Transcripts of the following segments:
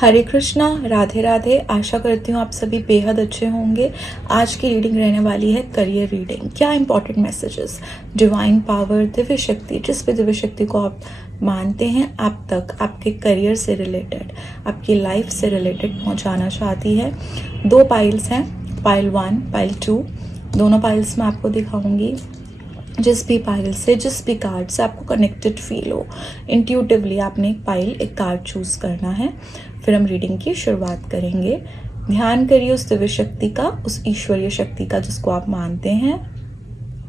हरे कृष्णा, राधे राधे। आशा करती हूँ आप सभी बेहद अच्छे होंगे। आज की रीडिंग रहने वाली है करियर रीडिंग। क्या important messages, divine power, Divya शक्ति, जिस भी दिव्य शक्ति को आप मानते हैं आप तक आपके करियर से रिलेटेड, आपकी लाइफ से रिलेटेड पहुँचाना चाहती है। 2 पाइल्स हैं, पाइल 1, पाइल 2। दोनों पाइल्स मैं आपको दिखाऊंगी। जिस भी पाइल से, जिस भी कार्ड से आपको कनेक्टेड फील हो, इंट्यूटिवली आपने एक कार्ड चूज करना है। फिर हम रीडिंग की शुरुआत करेंगे। ध्यान करिए उस दिव्य शक्ति का, उस ईश्वरीय शक्ति का जिसको आप मानते हैं।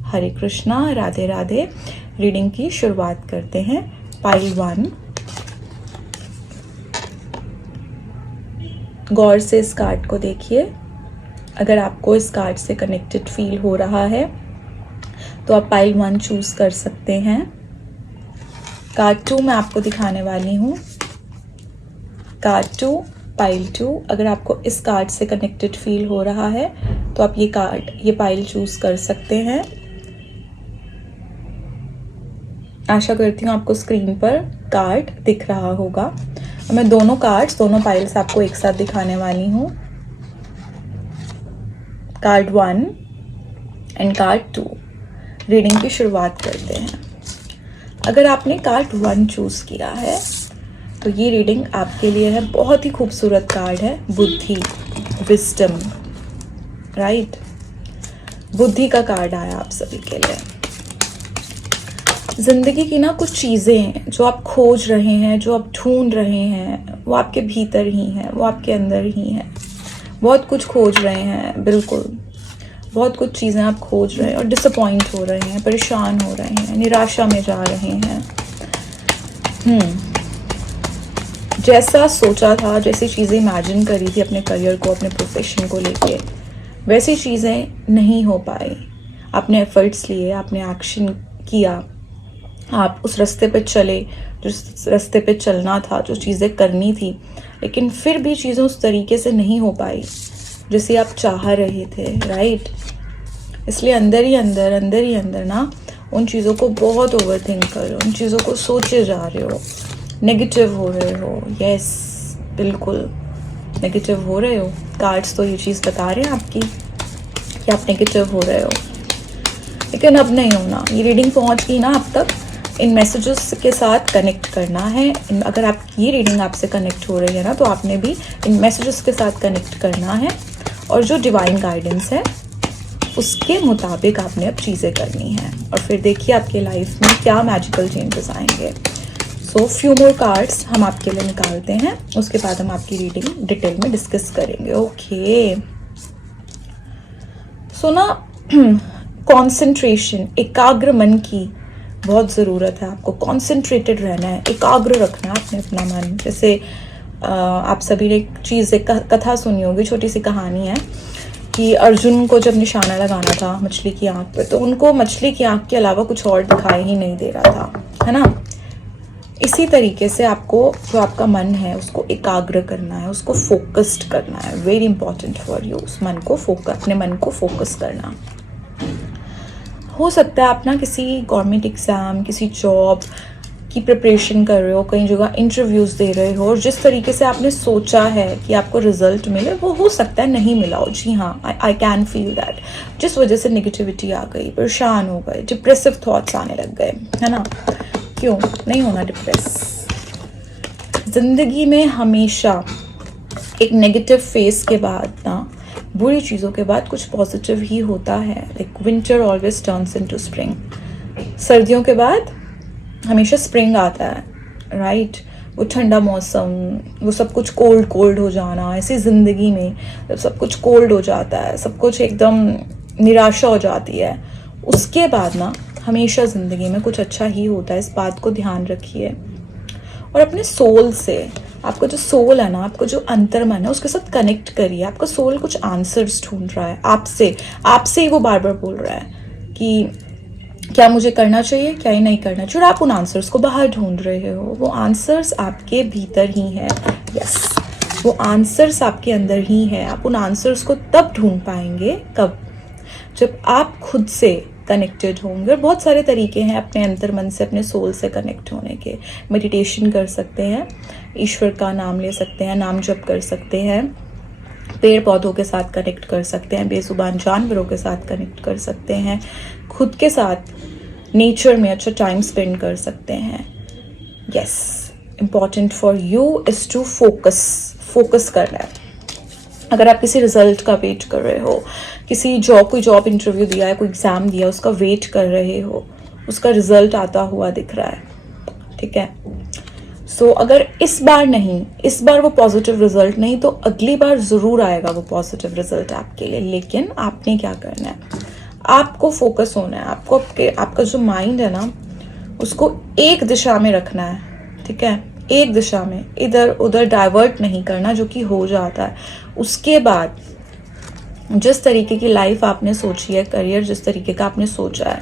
हरे कृष्णा, राधे राधे। रीडिंग की शुरुआत करते हैं। पाइल 1, गौर से इस कार्ड को देखिए। अगर आपको इस कार्ड से कनेक्टेड फील हो रहा है तो आप पाइल 1 चूज कर सकते हैं। कार्ड 2 मैं आपको दिखाने वाली हूँ। Card 2, pile 2। अगर आपको इस कार्ड से कनेक्टेड फील हो रहा है तो आप ये पाइल चूज कर सकते हैं। आशा करती हूँ आपको स्क्रीन पर कार्ड दिख रहा होगा। मैं दोनों पाइल्स आपको एक साथ दिखाने वाली हूँ। Card 1 and card 2। रीडिंग की शुरुआत करते हैं। अगर आपने कार्ड 1 चूज किया है तो ये रीडिंग आपके लिए है। बहुत ही खूबसूरत कार्ड है, बुद्धि, विजडम, राइट। बुद्धि का कार्ड आया आप सभी के लिए। जिंदगी की ना कुछ चीजें जो आप खोज रहे हैं, जो आप ढूंढ रहे हैं, वो आपके भीतर ही है, वो आपके अंदर ही है। बहुत कुछ खोज रहे हैं, बिल्कुल बहुत कुछ चीजें आप खोज रहे हैं और डिसअपॉइंट हो रहे हैं, परेशान हो रहे हैं, निराशा में जा रहे हैं। जैसा सोचा था, जैसी चीज़ें इमेजिन करी थी अपने करियर को, अपने प्रोफेशन को लेके, वैसी चीज़ें नहीं हो पाई। आपने एफर्ट्स लिए, आपने एक्शन किया, आप उस रास्ते पे चले जिस रास्ते पे चलना था, जो चीज़ें करनी थी, लेकिन फिर भी चीज़ें उस तरीके से नहीं हो पाई जैसे आप चाह रहे थे, राइट। इसलिए अंदर ही अंदर ना उन चीज़ों को बहुत ओवरथिंक कर रहे हो, उन चीज़ों को सोचे जा रहे हो, नेगेटिव हो रहे हो। यस, बिल्कुल नेगेटिव हो रहे हो। कार्ड्स तो ये चीज़ बता रहे हैं आपकी कि आप नेगेटिव हो रहे हो, लेकिन अब नहीं होना। ये रीडिंग पहुंच गई ना आप तक। इन मैसेजेस के साथ कनेक्ट करना है। अगर आप ये रीडिंग आपसे कनेक्ट हो रही है ना तो आपने भी इन मैसेजेस के साथ कनेक्ट करना है और जो डिवाइन गाइडेंस है उसके मुताबिक आपने अब चीज़ें करनी है। और फिर देखिए आपके लाइफ में क्या मैजिकल चेंजेस आएंगे। सो फ्यू मोर कार्ड्स हम आपके लिए निकालते हैं, उसके बाद हम आपकी रीडिंग डिटेल में डिस्कस करेंगे। ओके, सो ना कॉन्सेंट्रेशन, एकाग्र मन की बहुत ज़रूरत है। आपको कॉन्सेंट्रेटेड रहना है, एकाग्र रखना है आपने अपना मन। जैसे आप सभी ने एक कथा सुनी होगी, छोटी सी कहानी है कि अर्जुन को जब निशाना लगाना था मछली की आंख पे, तो उनको मछली की आंख के अलावा कुछ और दिखाई ही नहीं दे रहा था, है ना। इसी तरीके से आपको जो आपका मन है उसको एकाग्र करना है, उसको फोकस्ड करना है। वेरी इंपॉर्टेंट फॉर यू, उस मन को अपने मन को फोकस करना। हो सकता है आप ना किसी गवर्नमेंट एग्जाम, किसी जॉब की प्रिपरेशन कर रहे हो, कई जगह इंटरव्यूज दे रहे हो, और जिस तरीके से आपने सोचा है कि आपको रिजल्ट मिले वो हो सकता है नहीं मिला हो। जी हाँ, आई कैन फील दैट। जिस वजह से नेगेटिविटी आ गई, परेशान हो गए, डिप्रेसिव थॉट्स आने लग गए, है ना। क्यों नहीं होना डिप्रेस। जिंदगी में हमेशा एक नेगेटिव फेस के बाद ना, बुरी चीज़ों के बाद कुछ पॉजिटिव ही होता है। Like winter always turns into spring. सर्दियों के बाद हमेशा स्प्रिंग आता है, राइट। वो ठंडा मौसम, वो सब कुछ कोल्ड हो जाना, ऐसी ज़िंदगी में जब सब कुछ कोल्ड हो जाता है, सब कुछ एकदम निराशा हो जाती है, उसके बाद ना हमेशा ज़िंदगी में कुछ अच्छा ही होता है। इस बात को ध्यान रखिए और अपने सोल से, आपका जो सोल है ना, आपका जो अंतर्मन है, उसके साथ कनेक्ट करिए। आपका सोल कुछ आंसर्स ढूंढ रहा है आपसे ही वो बार बार बोल रहा है कि क्या मुझे करना चाहिए, क्या ही नहीं करना चाहिए, और आप उन आंसर्स को बाहर ढूंढ रहे हो। वो आंसर्स आपके भीतर ही है। यस, वो आंसर्स आपके अंदर ही है। आप उन आंसर्स को तब ढूंढ पाएंगे कब, जब आप खुद से कनेक्टेड होंगे। और बहुत सारे तरीके हैं अपने अंतर मन से, अपने सोल से कनेक्ट होने के। मेडिटेशन कर सकते हैं, ईश्वर का नाम ले सकते हैं, नाम जप कर सकते हैं, पेड़ पौधों के साथ कनेक्ट कर सकते हैं, बेजुबान जानवरों के साथ कनेक्ट कर सकते हैं, खुद के साथ नेचर में अच्छा टाइम स्पेंड कर सकते हैं। Yes, important for you is to focus करना है। अगर आप किसी रिजल्ट का वेट कर रहे हो, कोई जॉब इंटरव्यू दिया है, कोई एग्जाम दिया, उसका वेट कर रहे हो, उसका रिजल्ट आता हुआ दिख रहा है, ठीक है। सो अगर इस बार वो पॉजिटिव रिजल्ट नहीं, तो अगली बार जरूर आएगा वो पॉजिटिव रिजल्ट आपके लिए। लेकिन आपने क्या करना है, आपको फोकस होना है, आपका जो माइंड है ना, उसको एक दिशा में रखना है, ठीक है, एक दिशा में, इधर उधर डाइवर्ट नहीं करना, जो कि हो जाता है। उसके बाद जिस तरीके की लाइफ आपने सोची है, करियर जिस तरीके का आपने सोचा है,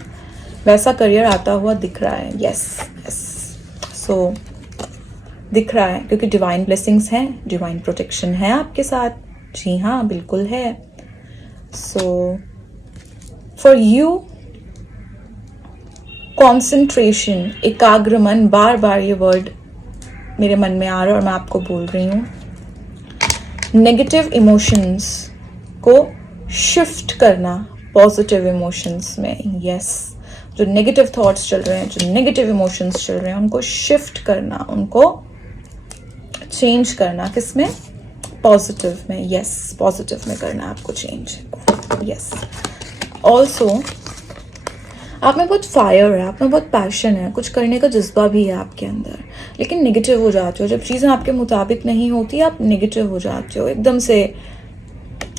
वैसा करियर आता हुआ दिख रहा है। यस, सो दिख रहा है, क्योंकि डिवाइन ब्लेसिंग्स हैं, डिवाइन प्रोटेक्शन है आपके साथ। जी हाँ, बिल्कुल है। सो फॉर यू, कॉन्सेंट्रेशन, एकाग्र मन, बार बार ये वर्ड मेरे मन में आ रहा है और मैं आपको बोल रही हूँ। नेगेटिव इमोशंस को शिफ्ट करना पॉजिटिव इमोशंस में। यस, जो नेगेटिव थॉट्स चल रहे हैं, जो नेगेटिव इमोशंस चल रहे हैं, उनको शिफ्ट करना, उनको चेंज करना, किसमें, पॉजिटिव में। यस, पॉजिटिव में करना आपको चेंज। यस, ऑल्सो आप में बहुत फायर है, आप में बहुत पैशन है, कुछ करने का जज्बा भी है आपके अंदर, लेकिन नेगेटिव हो जाते हो। जब चीज़ें आपके मुताबिक नहीं होती, आप नेगेटिव हो जाते हो, एकदम से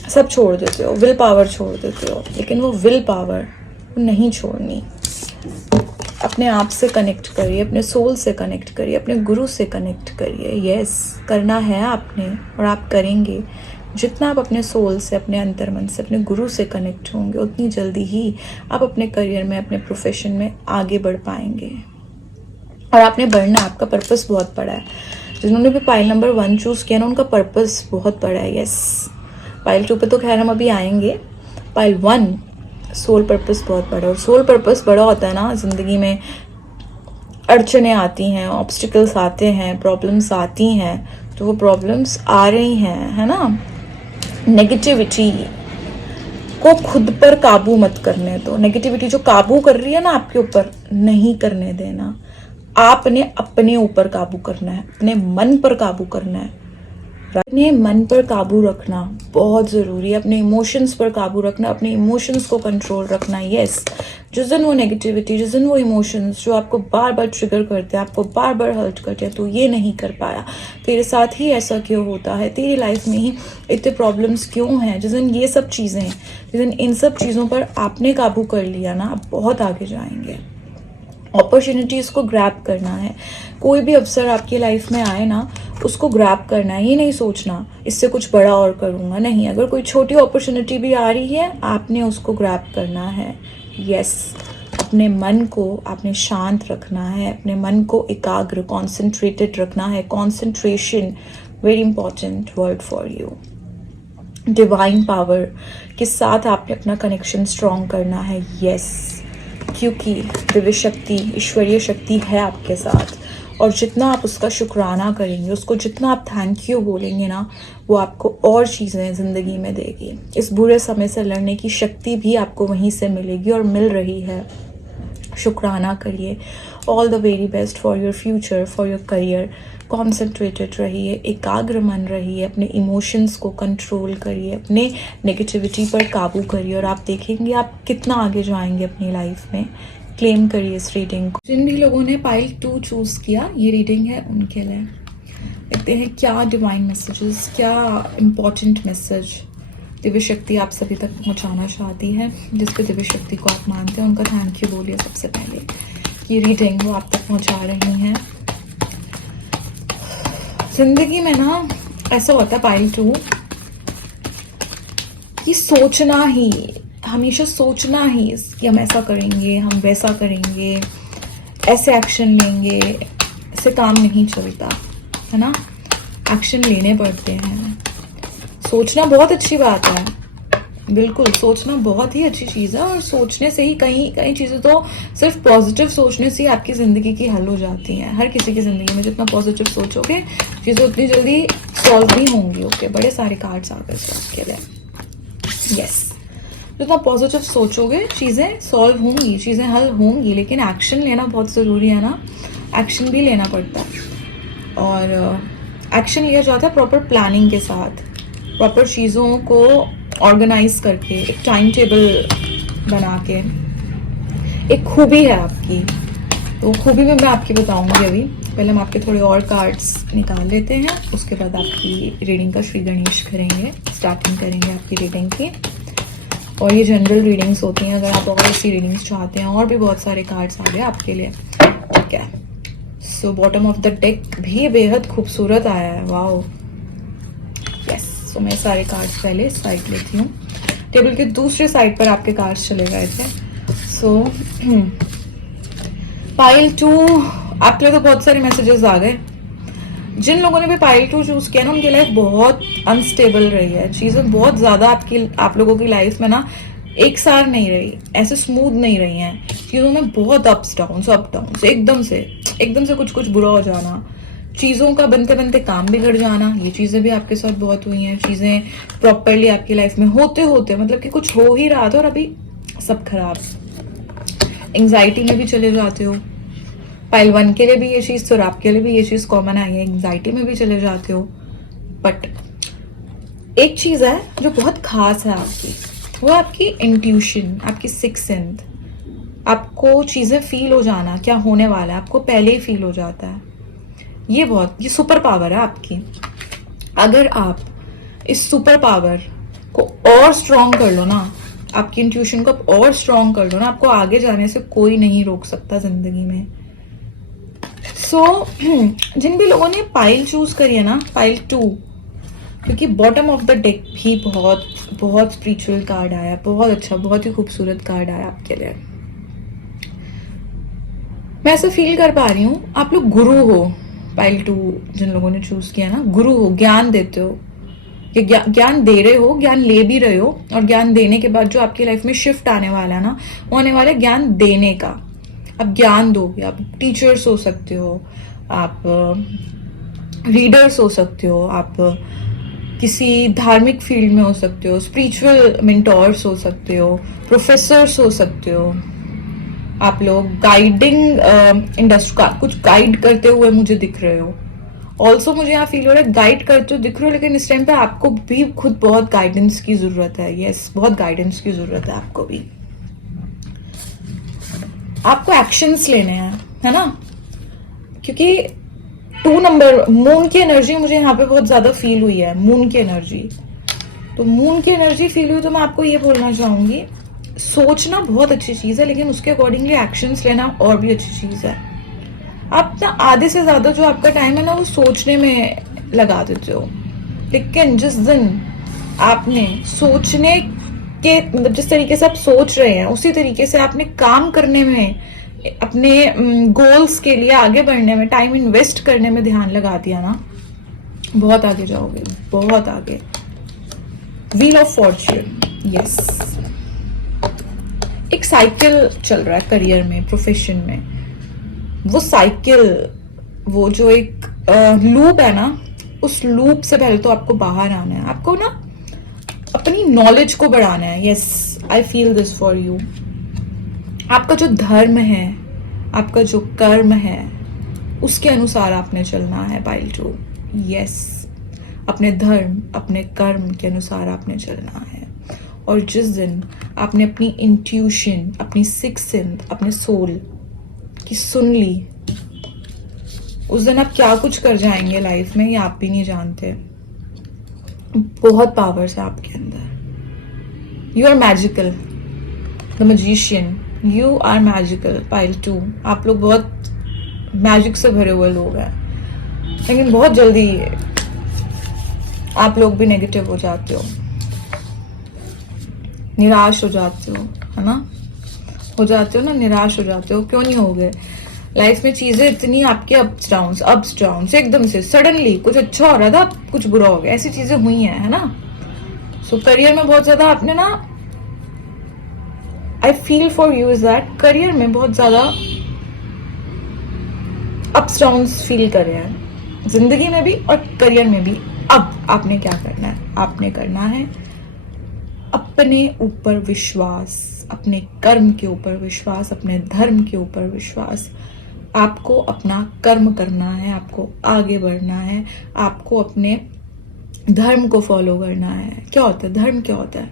सब छोड़ देते हो, विल पावर छोड़ देते हो। लेकिन वो विल पावर नहीं छोड़नी। अपने आप से कनेक्ट करिए, अपने सोल से कनेक्ट करिए, अपने गुरु से कनेक्ट करिए। यस, करना है आपने और आप करेंगे। जितना आप अपने सोल से, अपने अंतर्मन से, अपने गुरु से कनेक्ट होंगे, उतनी जल्दी ही आप अपने करियर में, अपने प्रोफेशन में आगे बढ़ पाएंगे। और आपने बढ़ना, आपका पर्पस बहुत बड़ा है। जिन्होंने भी पाइल नंबर 1 चूज़ किया ना, उनका पर्पस बहुत बड़ा है। यस, पाइल 2 पे तो खैर हम अभी आएंगे। पाइल 1, सोल पर्पस बहुत बड़ा है। और सोल पर्पस बड़ा होता है ना, ज़िंदगी में अड़चने आती हैं, ऑब्स्टिकल्स आते हैं, प्रॉब्लम्स आती हैं, तो वो प्रॉब्लम्स आ रही हैं, है ना। नेगेटिविटी को खुद पर काबू मत करने दो। नेगेटिविटी जो काबू कर रही है ना आपके ऊपर, नहीं करने देना। आपने अपने ऊपर काबू करना है, अपने मन पर काबू करना है। अपने मन पर काबू रखना बहुत ज़रूरी है। अपने इमोशंस पर काबू रखना, अपने इमोशंस को कंट्रोल रखना। यस, जिस दिन वो नेगेटिविटी, जिस दिन वो इमोशंस जो आपको बार बार ट्रिगर करते हैं, आपको बार बार हर्ट करते हैं, तो ये नहीं कर पाया, तेरे साथ ही ऐसा क्यों होता है, तेरी लाइफ में ही इतने प्रॉब्लम्स क्यों हैं, जिस दिन ये सब चीज़ें, जिस दिन इन सब चीज़ों पर आपने काबू कर लिया ना, आप बहुत आगे जाएंगे। अपॉर्चुनिटीज़ को ग्रैब करना है। कोई भी अवसर आपकी लाइफ में आए ना, उसको ग्रैब करना है। ये नहीं सोचना इससे कुछ बड़ा और करूँगा, नहीं। अगर कोई छोटी अपॉर्चुनिटी भी आ रही है, आपने उसको ग्रैब करना है। यस, अपने मन को आपने शांत रखना है, अपने मन को एकाग्र, कॉन्सेंट्रेटेड रखना है। Concentration very important word for you. Divine power के साथ आपने अपना कनेक्शन स्ट्रॉन्ग करना है। यस, क्योंकि दिव्य शक्ति, ईश्वरीय शक्ति है आपके साथ। और जितना आप उसका शुक्राना करेंगे, उसको जितना आप थैंक यू बोलेंगे ना, वो आपको और चीज़ें ज़िंदगी में देगी। इस बुरे समय से लड़ने की शक्ति भी आपको वहीं से मिलेगी और मिल रही है। शुक्राना करिए। All the very best for your future, for your career. Concentrated रहिए, एकाग्र मन रहिए, अपने इमोशंस को कंट्रोल करिए, अपने नेगेटिविटी पर काबू करिए, और आप देखेंगे आप कितना आगे जाएंगे अपनी लाइफ में। क्लेम करिए इस रीडिंग को। जिन भी लोगों ने पाइल 2 चूज़ किया, ये रीडिंग है उनके लिए। देखते हैं क्या डिवाइन मैसेजेस, क्या इम्पोर्टेंट मैसेज दिव्य शक्ति आप सभी तक पहुंचाना चाहती है। जिस पे दिव्य शक्ति को आप मानते हैं, उनका थैंक यू बोलिए सबसे पहले। ये रीडिंग वो आप तक पहुंचा रही हैं। जिंदगी में ना ऐसा होता है पाइल 2 कि सोचना ही, हमेशा सोचना ही कि हम ऐसा करेंगे, हम वैसा करेंगे, ऐसे एक्शन लेंगे, ऐसे काम नहीं चलता है ना। एक्शन लेने पड़ते हैं। सोचना बहुत अच्छी बात है, बिल्कुल, सोचना बहुत ही अच्छी चीज़ है और सोचने से ही कई कई चीज़ें तो सिर्फ पॉजिटिव सोचने से ही आपकी ज़िंदगी की हल हो जाती हैं। हर किसी की ज़िंदगी में जितना पॉजिटिव सोचोगे चीज़ें उतनी जल्दी सॉल्व भी होंगी। ओके, बड़े सारे कार्ड्स आ गए सॉल्व के लिए। यस, जितना पॉजिटिव सोचोगे चीज़ें सॉल्व होंगी, चीज़ें हल होंगी, लेकिन एक्शन लेना बहुत ज़रूरी है ना। एक्शन भी लेना पड़ता है और एक्शन लिया जाता है प्रॉपर प्लानिंग के साथ, प्रॉपर चीज़ों को ऑर्गेनाइज करके, एक टाइम टेबल बना के। एक खूबी है आपकी, तो खूबी में मैं आपकी बताऊंगी अभी। पहले हम आपके थोड़े और कार्ड्स निकाल लेते हैं, उसके बाद आपकी रीडिंग का श्री गणेश करेंगे, स्टार्टिंग करेंगे आपकी रीडिंग की। और ये जनरल रीडिंग्स होती हैं, अगर आप और ऐसी रीडिंग्स चाहते हैं। और भी बहुत सारे कार्ड्स आ गए आपके लिए, ठीक है। So bottom of the deck भी बेहद खूबसूरत आया है, वाओ। यस, सो मैं सारे कार्ड्स पहले साइड लेती हूँ। टेबल के दूसरे साइड पर आपके कार्ड्स चले गए थे। सो पाइल 2, आपके लिए तो बहुत सारे मैसेजेस आ गए। जिन लोगों ने भी पाइल 2 चूज किया ना, उनकी लाइफ बहुत अनस्टेबल रही है। चीजें बहुत ज्यादा आप लोगों की लाइफ में ना एक सार नहीं रही, ऐसे स्मूथ नहीं रही हैं। चीजों में बहुत अप डाउन, एकदम से कुछ बुरा हो जाना, चीजों का बनते बनते काम बिगड़ जाना, ये चीजें भी आपके साथ बहुत हुई हैं। चीजें प्रॉपरली आपकी लाइफ में होते होते मतलब कि कुछ हो ही रहा था और अभी सब खराब। एंग्जाइटी में भी चले जाते हो। पाइल 1 के लिए भी ये चीज और आपके लिए भी ये चीज कॉमन आई है, एंग्जाइटी में भी चले जाते हो। बट एक चीज है जो बहुत खास है आपकी, वो आपकी इंट्यूशन, आपकी सिक्स्थ सेंस। आपको चीजें फील हो जाना, क्या होने वाला है आपको पहले ही फील हो जाता है। ये सुपर पावर है आपकी। अगर आप इस सुपर पावर को और स्ट्रॉन्ग कर लो ना, आपकी इंट्यूशन को और स्ट्रॉन्ग कर लो ना, आपको आगे जाने से कोई नहीं रोक सकता जिंदगी में। जिन भी लोगों ने पाइल चूज करी है ना, पाइल 2, क्योंकि बॉटम ऑफ द डेक भी बहुत बहुत स्पिरिचुअल कार्ड आया, बहुत अच्छा, बहुत ही खूबसूरत कार्ड आया आपके लिए। मैं ऐसा फील कर पा रही हूँ आप लोग गुरु हो। पाइल 2 जिन लोगों ने चूज किया ना, गुरु हो, ज्ञान देते हो, ज्ञान दे रहे हो, ज्ञान ले भी रहे हो। और ज्ञान देने के बाद जो आपकी लाइफ में शिफ्ट आने वाला है ना, वो आने वाला है ज्ञान देने का। आप ज्ञान दोगे, आप टीचर्स हो सकते हो, आप रीडर्स हो सकते हो, आप किसी धार्मिक फील्ड में हो सकते हो, स्पिरिचुअल मेंटोर्स हो सकते हो, प्रोफेसर्स हो सकते हो। आप लोग गाइडिंग इंडस्ट्री का कुछ गाइड करते हुए मुझे दिख रहे हो। ऑल्सो मुझे यहाँ फील हो रहा है गाइड करते हो दिख रहे हो, लेकिन इस टाइम पे आपको भी खुद बहुत गाइडेंस की जरूरत है। यस, बहुत गाइडेंस की जरूरत है आपको भी। आपको एक्शंस लेने हैं, है ना, क्योंकि 2 नंबर मून की एनर्जी मुझे यहाँ पे बहुत ज्यादा फील हुई है। मून की एनर्जी, तो मून की एनर्जी फील हुई तो मैं आपको ये बोलना चाहूंगी, सोचना बहुत अच्छी चीज है, लेकिन उसके अकॉर्डिंगली एक्शंस लेना और भी अच्छी चीज है। आप ना आधे से ज्यादा जो आपका टाइम है ना, वो सोचने में लगा देते हो, लेकिन जिस दिन आपने सोचने के मतलब जिस तरीके से आप सोच रहे हैं उसी तरीके से आपने काम करने में, अपने गोल्स के लिए आगे बढ़ने में, टाइम इन्वेस्ट करने में ध्यान लगा दिया ना, बहुत आगे जाओगे, बहुत आगे। Wheel of Fortune, yes. एक साइकिल चल रहा है करियर में, प्रोफेशन में। वो साइकिल, वो जो एक लूप है ना, उस लूप से पहले तो आपको बाहर आना है। आपको ना अपनी नॉलेज को बढ़ाना है। Yes, I feel this for you. आपका जो धर्म है, आपका जो कर्म है, उसके अनुसार आपने चलना है पाइल 2। यस, अपने धर्म, अपने कर्म के अनुसार आपने चलना है। और जिस दिन आपने अपनी इंट्यूशन, अपनी सिक्स्थ सेंस, अपने सोल की सुन ली, उस दिन आप क्या कुछ कर जाएंगे लाइफ में, ये आप भी नहीं जानते। बहुत पावर्स है आपके अंदर। You are magical, the magician, you are magical. Pile 2, आप लोग बहुत मैजिक से भरे हुए लोग हैं, लेकिन बहुत जल्दी आप लोग भी नेगेटिव हो जाते हो, निराश हो जाते हो, है ना, हो जाते हो ना, निराश हो जाते हो। क्यों नहीं हो गए? लाइफ में चीजें इतनी आपके अप्स डाउन एकदम से सडनली कुछ अच्छा हो रहा था, कुछ बुरा हो गया, ऐसी चीजें हुई हैं, है ना। सो करियर में बहुत ज्यादा आपने ना, I feel for you is that career में बहुत ज्यादा अप्स डाउन्स फील कर रहे हैं, जिंदगी में भी और करियर में भी। अब आपने क्या करना है, आपने करना है अपने ऊपर विश्वास, अपने कर्म के ऊपर विश्वास, अपने धर्म के ऊपर विश्वास। आपको अपना कर्म करना है, आपको आगे बढ़ना है, आपको अपने धर्म को फॉलो करना है। क्या होता है धर्म, क्या होता है?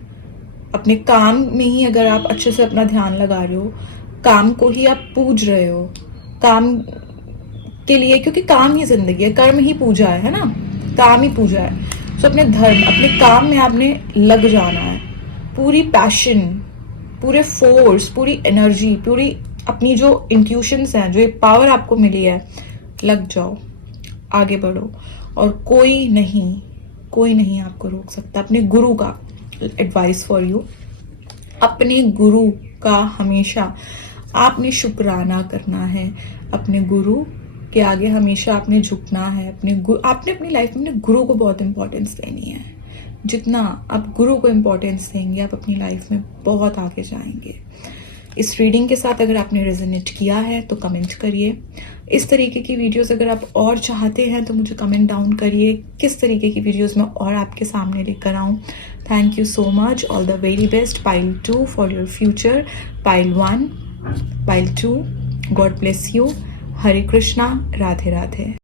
अपने काम में ही अगर आप अच्छे से अपना ध्यान लगा रहे हो, काम को ही आप पूज रहे हो, काम के लिए, क्योंकि काम ही जिंदगी है, कर्म ही पूजा है ना, काम ही पूजा है। तो अपने धर्म, अपने काम में आपने लग जाना है, पूरी पैशन, पूरे फोर्स, पूरी एनर्जी, पूरी अपनी जो इंट्यूशंस हैं, जो ये पावर आपको मिली है, लग जाओ, आगे बढ़ो, और कोई नहीं आपको रोक सकता। अपने गुरु का एडवाइस फॉर यू, अपने गुरु का हमेशा आपने शुक्राना करना है, अपने गुरु के आगे हमेशा आपने झुकना है। आपने अपनी लाइफ में अपने गुरु को बहुत इंपॉर्टेंस देनी है। जितना आप गुरु को इंपॉर्टेंस देंगे, आप अपनी लाइफ में बहुत आगे जाएंगे। इस रीडिंग के साथ अगर आपने रेजोनेट किया है तो कमेंट करिए। इस तरीके की वीडियोस अगर आप और चाहते हैं तो मुझे कमेंट डाउन करिए, किस तरीके की वीडियोस मैं और आपके सामने लेकर आऊँ। Thank you so much, all the very best pile 2 for your future, pile 1, pile 2, God bless you, Hare Krishna, Radhe Radhe.